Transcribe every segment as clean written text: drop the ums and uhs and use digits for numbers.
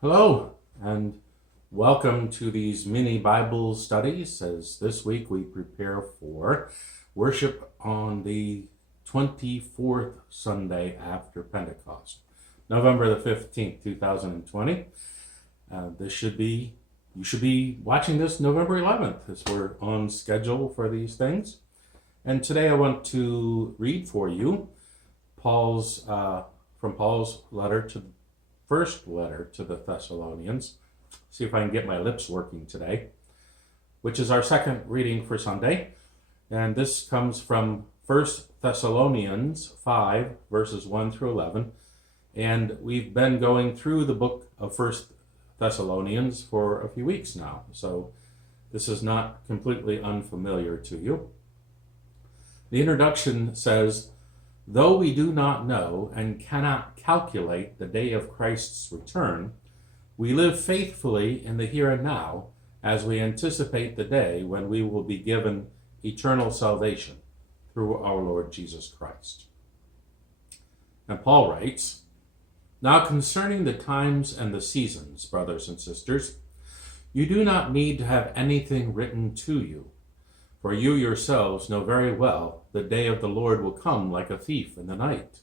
Hello, and welcome to these mini Bible studies as this week we prepare for worship on the 24th Sunday after Pentecost, November the 15th, 2020. You should be watching this November 11th as we're on schedule for these things. And today I want to read for you from Paul's first letter to the Thessalonians. See if I can get my lips working today, which is our second reading for Sunday. And this comes from 1 Thessalonians 5, verses 1 through 11. And we've been going through the book of 1 Thessalonians for a few weeks now. So this is not completely unfamiliar to you. The introduction says, "Though we do not know and cannot calculate the day of Christ's return, we live faithfully in the here and now as we anticipate the day when we will be given eternal salvation through our Lord Jesus Christ." And Paul writes, "Now concerning the times and the seasons, brothers and sisters, you do not need to have anything written to you. For you yourselves know very well the day of the Lord will come like a thief in the night.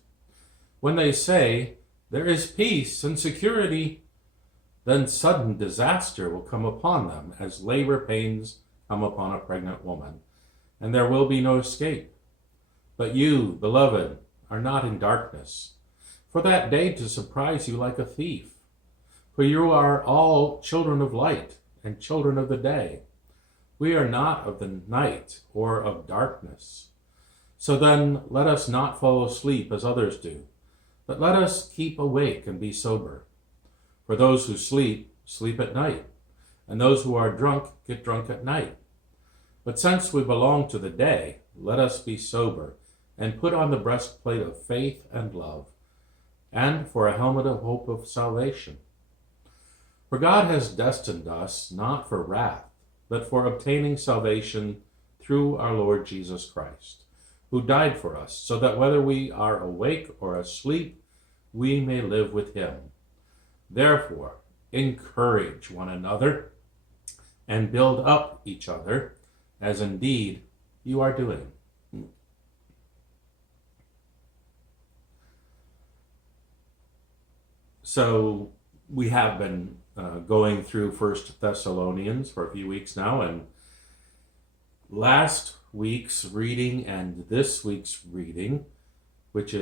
When they say, 'There is peace and security,' then sudden disaster will come upon them as labor pains come upon a pregnant woman, and there will be no escape. But you, beloved, are not in darkness, for that day to surprise you like a thief. For you are all children of light and children of the day. We are not of the night or of darkness. So then let us not fall asleep as others do, but let us keep awake and be sober. For those who sleep, sleep at night, and those who are drunk get drunk at night. But since we belong to the day, let us be sober and put on the breastplate of faith and love, and for a helmet of hope of salvation. For God has destined us not for wrath, but for obtaining salvation through our Lord Jesus Christ, who died for us, so that whether we are awake or asleep, we may live with him. Therefore, encourage one another and build up each other, as indeed you are doing." So we have been going through 1 Thessalonians for a few weeks now, and last week's reading and this week's reading, which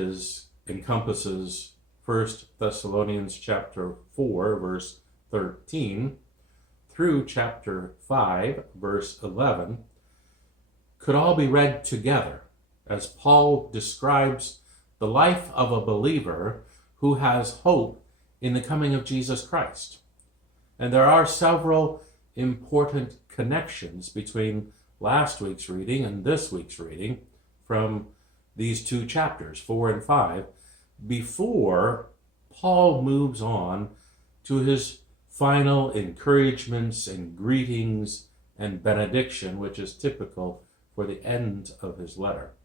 encompasses 1 Thessalonians chapter 4, verse 13, through chapter 5, verse 11, could all be read together as Paul describes the life of a believer who has hope in the coming of Jesus Christ. And there are several important connections between last week's reading and this week's reading from these two chapters, 4 and 5, before Paul moves on to his final encouragements and greetings and benediction, which is typical for the end of his letter.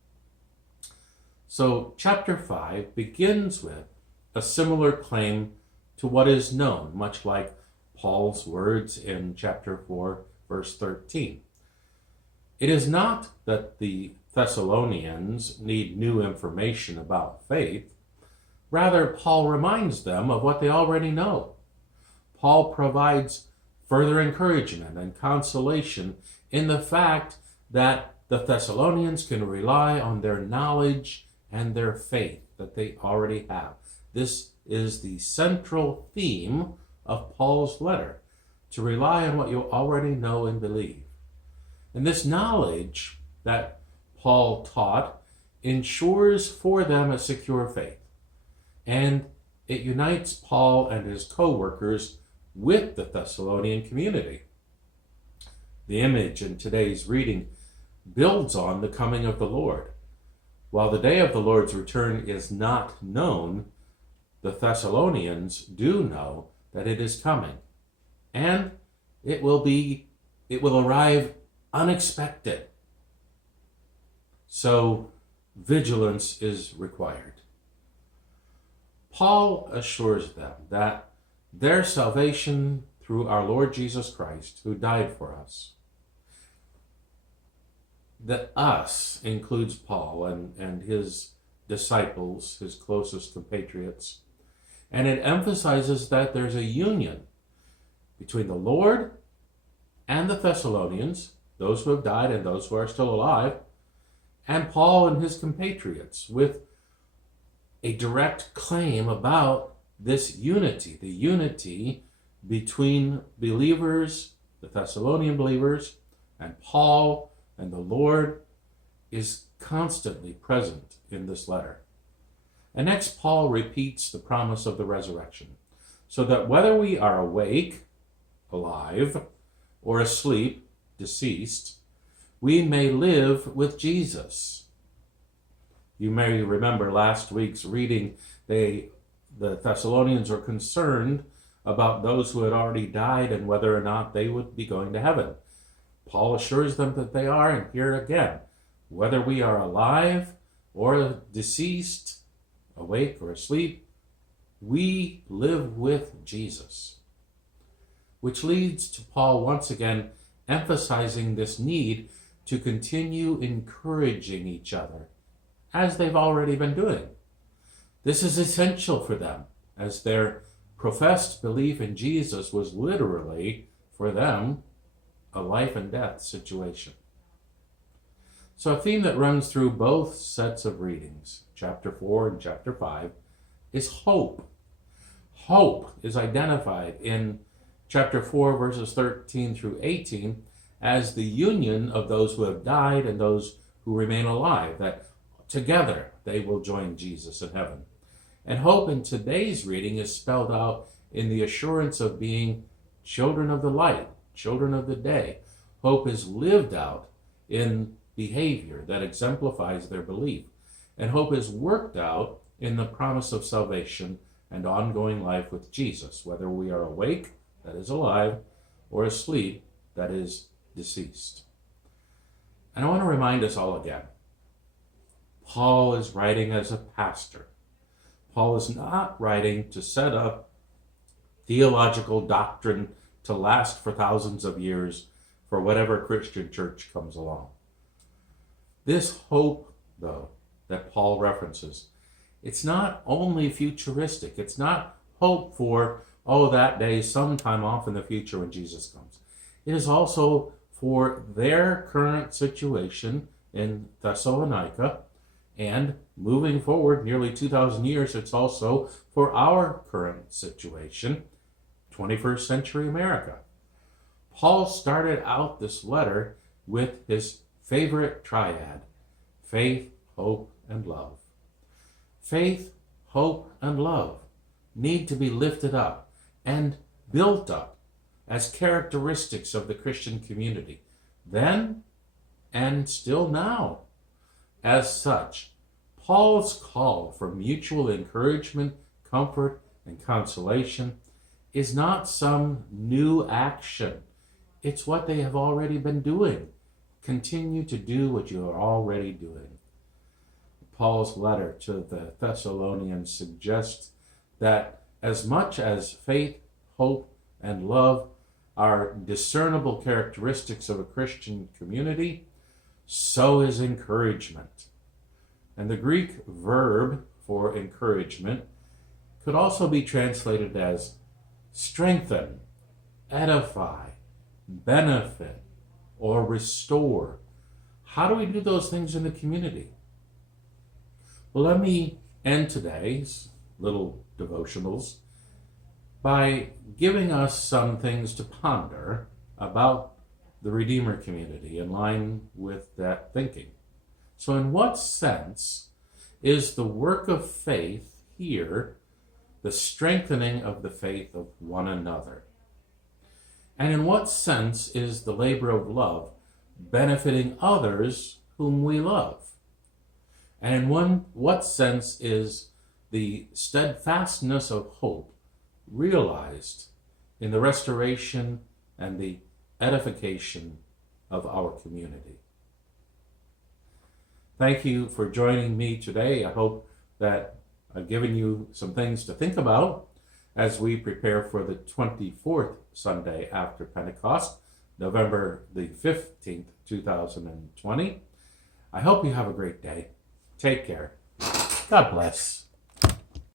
So chapter 5 begins with a similar claim to what is known, much like Paul's words in chapter 4, verse 13. It is not that the Thessalonians need new information about faith. Rather, Paul reminds them of what they already know. Paul provides further encouragement and consolation in the fact that the Thessalonians can rely on their knowledge and their faith that they already have. This is the central theme of Paul's letter, to rely on what you already know and believe. And this knowledge that Paul taught ensures for them a secure faith, and it unites Paul and his co-workers with the Thessalonian community. The image in today's reading builds on the coming of the Lord. While the day of the Lord's return is not known, the Thessalonians do know that it is coming, and it will arrive unexpected. So vigilance is required. Paul assures them that their salvation through our Lord Jesus Christ, who died for us. The us includes Paul and his disciples, his closest compatriots. And it emphasizes that there's a union between the Lord and the Thessalonians, those who have died and those who are still alive, and Paul and his compatriots, with a direct claim about this unity, the unity between believers, the Thessalonian believers, and Paul and the Lord is constantly present in this letter. And next, Paul repeats the promise of the resurrection, so that whether we are awake, alive, or asleep, deceased, we may live with Jesus. You may remember last week's reading, the Thessalonians were concerned about those who had already died and whether or not they would be going to heaven. Paul assures them that they are, and here again, whether we are alive or deceased, awake or asleep, we live with Jesus. Which leads to Paul once again emphasizing this need to continue encouraging each other, as they've already been doing. This is essential for them, as their professed belief in Jesus was literally, for them, a life and death situation. So a theme that runs through both sets of readings, chapter 4 and chapter 5, is hope. Hope is identified in chapter 4, verses 13 through 18, as the union of those who have died and those who remain alive, that together they will join Jesus in heaven. And hope in today's reading is spelled out in the assurance of being children of the light, children of the day. Hope is lived out in behavior that exemplifies their belief. And hope is worked out in the promise of salvation and ongoing life with Jesus, whether we are awake, that is alive, or asleep, that is deceased. And I want to remind us all again, Paul is writing as a pastor. Paul is not writing to set up theological doctrine to last for thousands of years for whatever Christian church comes along. This hope, though, that Paul references, it's not only futuristic. It's not hope for, that day sometime off in the future when Jesus comes. It is also for their current situation in Thessalonica, and moving forward nearly 2,000 years, it's also for our current situation, 21st century America. Paul started out this letter with his favorite triad, faith, hope, and love. Faith, hope, and love need to be lifted up and built up as characteristics of the Christian community, then and still now. As such, Paul's call for mutual encouragement, comfort, and consolation is not some new action. It's what they have already been doing. Continue to do what you are already doing. Paul's letter to the Thessalonians suggests that as much as faith, hope, and love are discernible characteristics of a Christian community, so is encouragement. And the Greek verb for encouragement could also be translated as strengthen, edify, benefit, or restore. How do we do those things in the community? Well, let me end today's little devotionals by giving us some things to ponder about the Redeemer community in line with that thinking. So in what sense is the work of faith here the strengthening of the faith of one another? And in what sense is the labor of love benefiting others whom we love? And in what sense is the steadfastness of hope realized in the restoration and the edification of our community? Thank you for joining me today. I hope that I've given you some things to think about as we prepare for the 24th Sunday after Pentecost, November the 15th, 2020. I hope you have a great day. Take care. God bless.